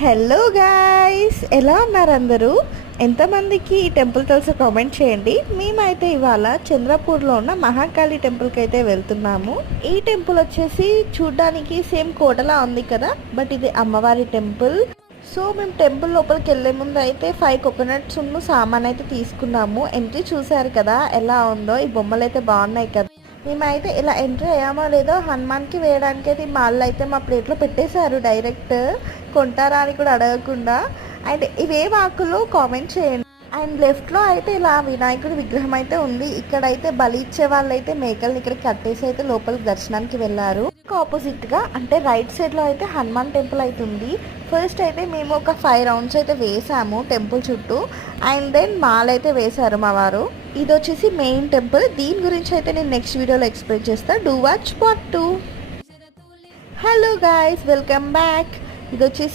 Hello guys, ఎలా ఉన్నారు అందరూ? ఎంతమందికి ఈ టెంపుల్ తెలుసో కామెంట్ చేయండి. మేమైతే ఇవాళ చంద్రపూర్లో ఉన్న మహాకాళి టెంపుల్కి అయితే వెళ్తున్నాము. ఈ టెంపుల్ వచ్చేసి చూడ్డానికి సేమ్ కోటలా ఉంది కదా, బట్ ఇది అమ్మవారి టెంపుల్. సో మేము టెంపుల్ లోపలికి వెళ్ళే ముందు అయితే 5 కోకోనట్స్ ఉన్న సామాన్ అయితే తీసుకున్నాము. ఎంట్రీ చూసారు కదా ఎలా ఉందో, ఈ బొమ్మలు అయితే బాగున్నాయి కదా. మేమైతే ఇలా ఎంట్రీ అయ్యామో లేదో హనుమాన్కి వేయడానికి అయితే ఈ మాల్లో అయితే మా ప్లేట్లో పెట్టేశారు డైరెక్ట్, కొంటారా అని కూడా అడగకుండా. అండ్ ఇవేం ఆకులు కామెంట్ చేయండి. అండ్ లెఫ్ట్లో అయితే ఇలా వినాయకుడి విగ్రహం అయితే ఉంది. ఇక్కడైతే బలి ఇచ్చే వాళ్ళు అయితే మేకల్ని ఇక్కడ కట్టేసి అయితే లోపలికి దర్శనానికి వెళ్ళారు. ఆపోజిట్గా అంటే రైట్ సైడ్లో అయితే హనుమాన్ టెంపుల్ అయితే ఉంది. ఫస్ట్ అయితే మేము ఒక 5 రౌండ్స్ అయితే వేసాము టెంపుల్ చుట్టూ. అండ్ దెన్ మాల్ అయితే వేశారు మా వారు. ఇది వచ్చేసి మెయిన్ టెంపుల్. దీని గురించి అయితే నేను నెక్స్ట్ వీడియోలో ఎక్స్ప్లెయిన్ చేస్తాను. Do watch part 2. Hello guys, welcome back. ఇది వచ్చేసి